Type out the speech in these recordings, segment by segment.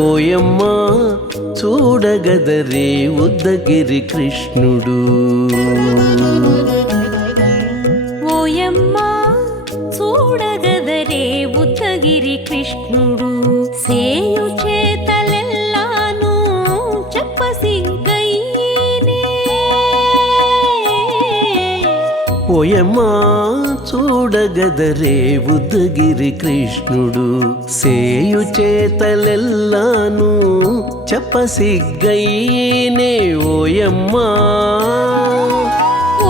ఓయమ్మా చూడగదరే ఉద్దగిరి కృష్ణుడు. ఓయమ్మా చూడగదరే ఉద్దగిరి కృష్ణుడు. సేయు చేతలెల్లాను చెప్పసిగ్గయ్యేనే. ఓయమ్మా చూడగదరే ఉద్దగిరి కృష్ణుడు. సేయు చేతలెల్లాను చెప్పసిగ్గయ్యేనే. ఓయమ్మా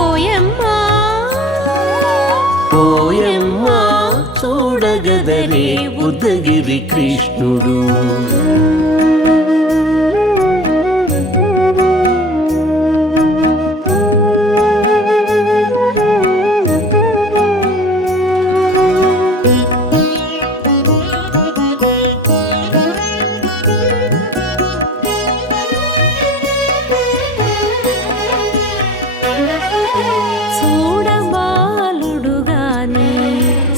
ఓయమ్మా ఓయమ్మా చూడగదరే ఉద్దగిరి కృష్ణుడు.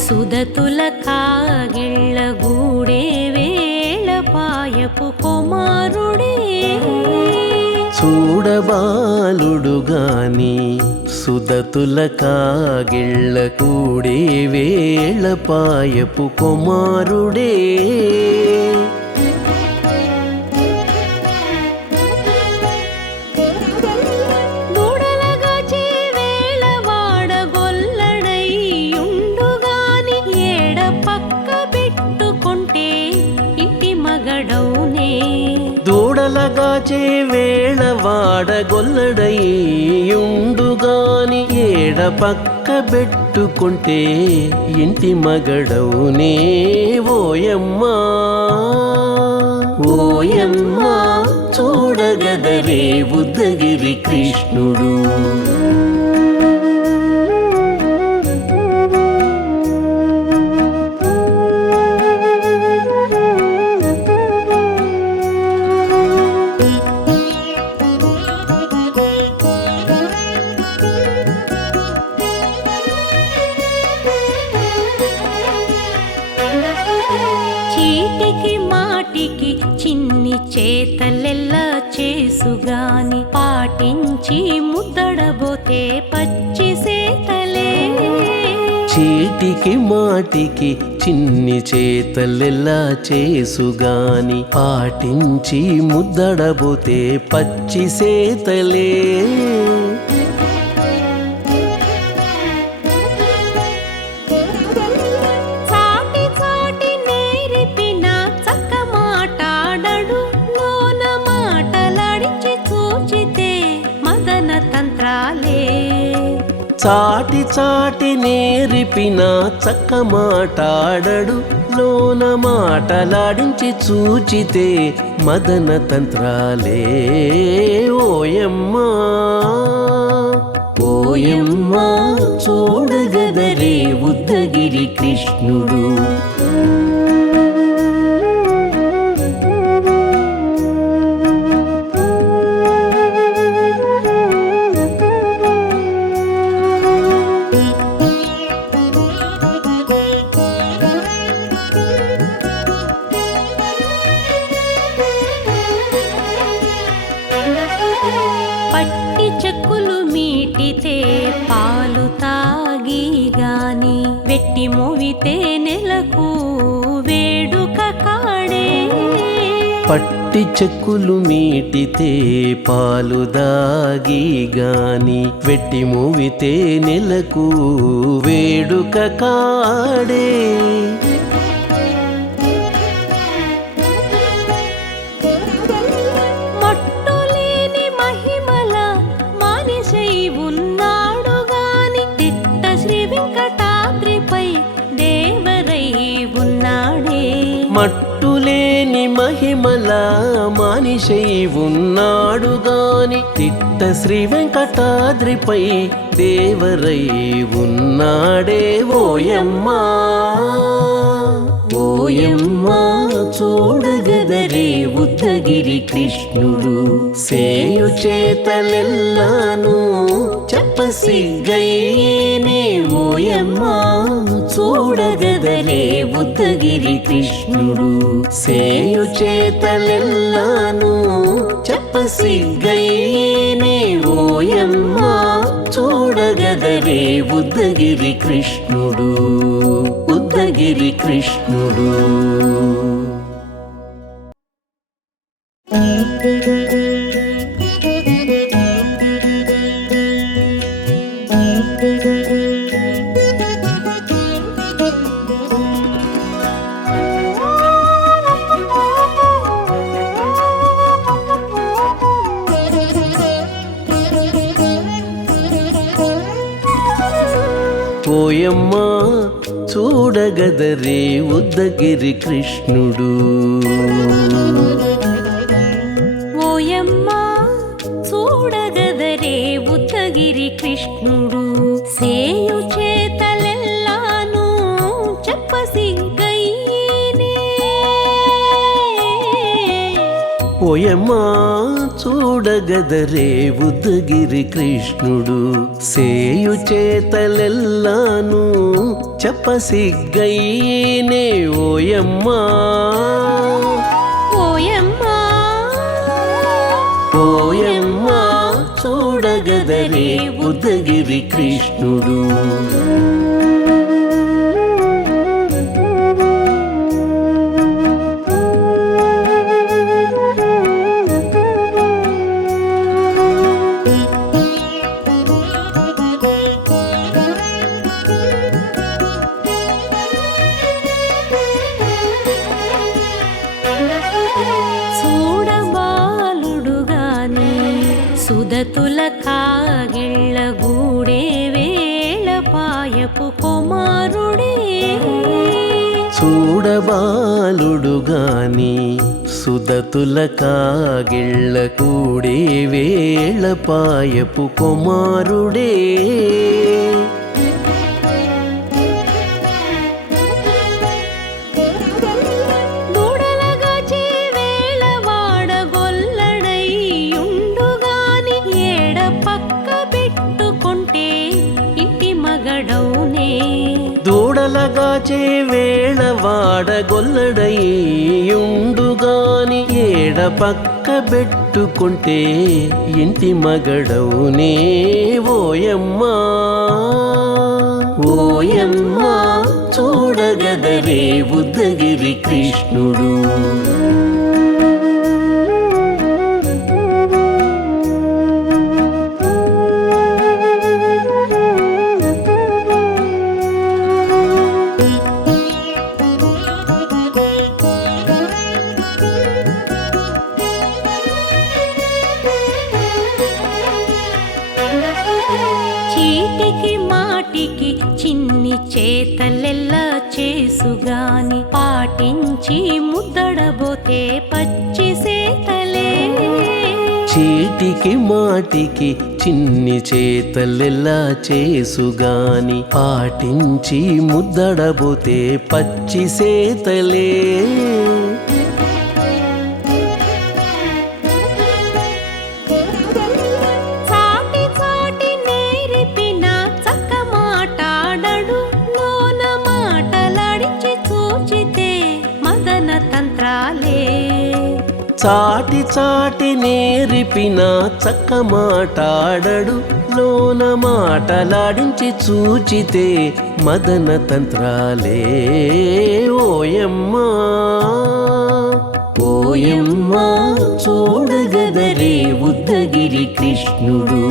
సుదతుల కాగిళ్ళ గూడే వేళ పాయపు కుమారుడే. చూడబాలుడు గాని సుదతుల కాగిళ్ళ కూడే వేళ పాయపు కుమారుడే. దూడలగాచే వేళ వాడగొల్లడయ్యుండుగాని ఏడ పక్క పెట్టుకుంటే ఇంటి మగడవునే. ఓయమ్మా ఓయమ్మా చూడగదరే ఉద్దగిరి కృష్ణుడు. చీటికి మాటికి చిన్ని చేతలెల్లా చేసుగాని పాటించి ముద్దడబోతే పచ్చి సేతలే. చీటికి మాటికి చిన్ని చేతలెల్లా చేసుగాని పాటించి ముద్దడబోతే పచ్చి సేతలే. చాటి చాటి నేర్పిన చక్క మాటాడడు లోన మాటలాడించి చూచితే మదన తంత్రాలే. ఓయమ్మా ఓయమ్మా చూడగదరే ఉద్దగిరి కృష్ణుడు. పట్టి చెక్కులు మీటితే పాలు తాగి గాని వెట్టి మోవితే నెలకు వేడుక కాడే. పట్టి చెక్కులు మీటితే పాలు దాగి గాని వెట్టి మోవితే నెలకు వేడుక కాడే. మట్టులేని మహిమ జన్మల మానిషై ఉన్నాడు గాని తిట్ట శ్రీ వెంకటాద్రిపై దేవరై ఉన్నాడే ఓయమ్మా ఓయమ్మా చూడగదరే ఉద్దగిరి కృష్ణుడు సేయు చేతలెల్లాను చెప్పసిగ్గయ్యేనే ఓయమ్మా చూడగదరే ఉద్దగిరి కృష్ణుడు సేయు చేతలెల్లాను చెప్పసిగ్గయ్యేనే ఓయమ్మా చూడగదరే ఉద్దగిరి కృష్ణుడు ఉద్దగిరి కృష్ణుడు. ఓయమ్మా చూడగదరే ఉద్దగిరి కృష్ణుడు ఓయమ్మా చూడగదరే ఉద్దగిరి కృష్ణుడు సేయు చేతలెల్లాను చెప్పసిగ్గయ్యేనే ఓయమ్మా చూడగదరే ఉద్దగిరి కృష్ణుడు సేయు చేతలెల్లాను చెప్పసిగ్గయ్యేనే ఓయమ్మా ఓయమ్మా ఓయమ్మా చూడగదరే ఉద్దగిరి కృష్ణుడు. సుదతుల కాగిళ్ళ గూడే వేళ పాయపు కుమారుడే చూడబాలుడు గాని సుదతుల కాగిళ్ళ కూడే వేళ పాయపు కుమారుడే దూడలగాచే వేళ వాడగొల్లడయ్యుండుగాని ఏడ పక్క పెట్టుకుంటే ఇంటి మగడవునే ఓయమ్మా ఓయమ్మా చూడగదరే ఉద్దగిరి కృష్ణుడు. చీటికి మాటికి చిన్ని చేతలెల్లా చేసుగాని పాటించి ముద్దడబోతే పచ్చి సేతలే చీటికి మాటికి చిన్ని చేతలెల్లా చేసుగాని పాటించి ముద్దడబోతే పచ్చి సేతలే చాటి చాటి నేరిపిన చక్క మాటాడడు లోన మాటలాడించి చూచితే మదన తంత్రాలే ఓయమ్మా ఓయమ్మా చూడగదరే ఉద్దగిరి కృష్ణుడు.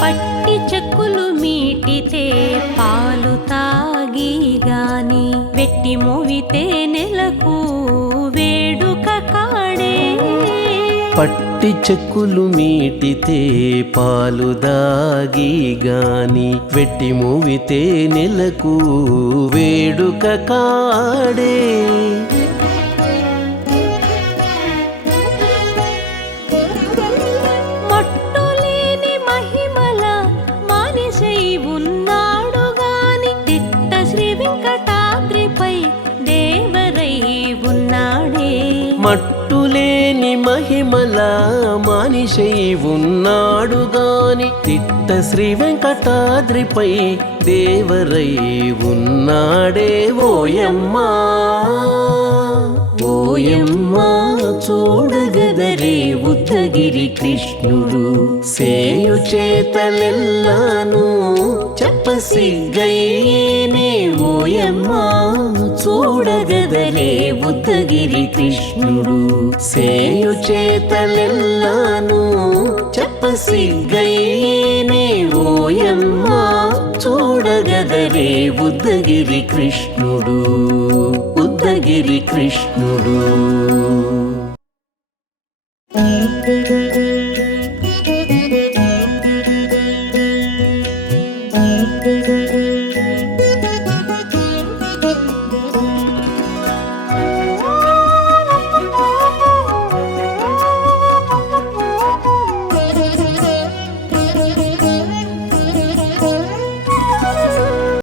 పట్టి చెక్కులు మీటితే మోవితే నెలకు వేడుక కాడే పట్టి చెక్కులు మీటితే పాలు దాగి గాని వెట్టి మూవితే నెలకు వేడుక కాడే మట్టులేని మహిమల మానిషై ఉన్నాడు గాని తిట్ట శ్రీ వెంకటాద్రిపై దేవరై ఉన్నాడే మట్టులేని మహిమల మానిషై ఉన్నాడు గాని తిట్ట శ్రీ వెంకటాద్రిపై దేవరై ఉన్నాడే ఓయమ్మా ఓయమ్మా చూడగదరే ఉద్దగిరి కృష్ణుడు సేయు చేతలెల్లాను చెప్పసిగ్గయ్యేనే ఓయమ్మా చూడగదరే ఉద్దగిరి కృష్ణుడు సేయు చేతలెల్లాను చెప్పసిగ్గయ్యేనే ఓయమ్మా చూడగదరే ఉద్దగిరి కృష్ణుడు ఉద్దగిరి కృష్ణుడు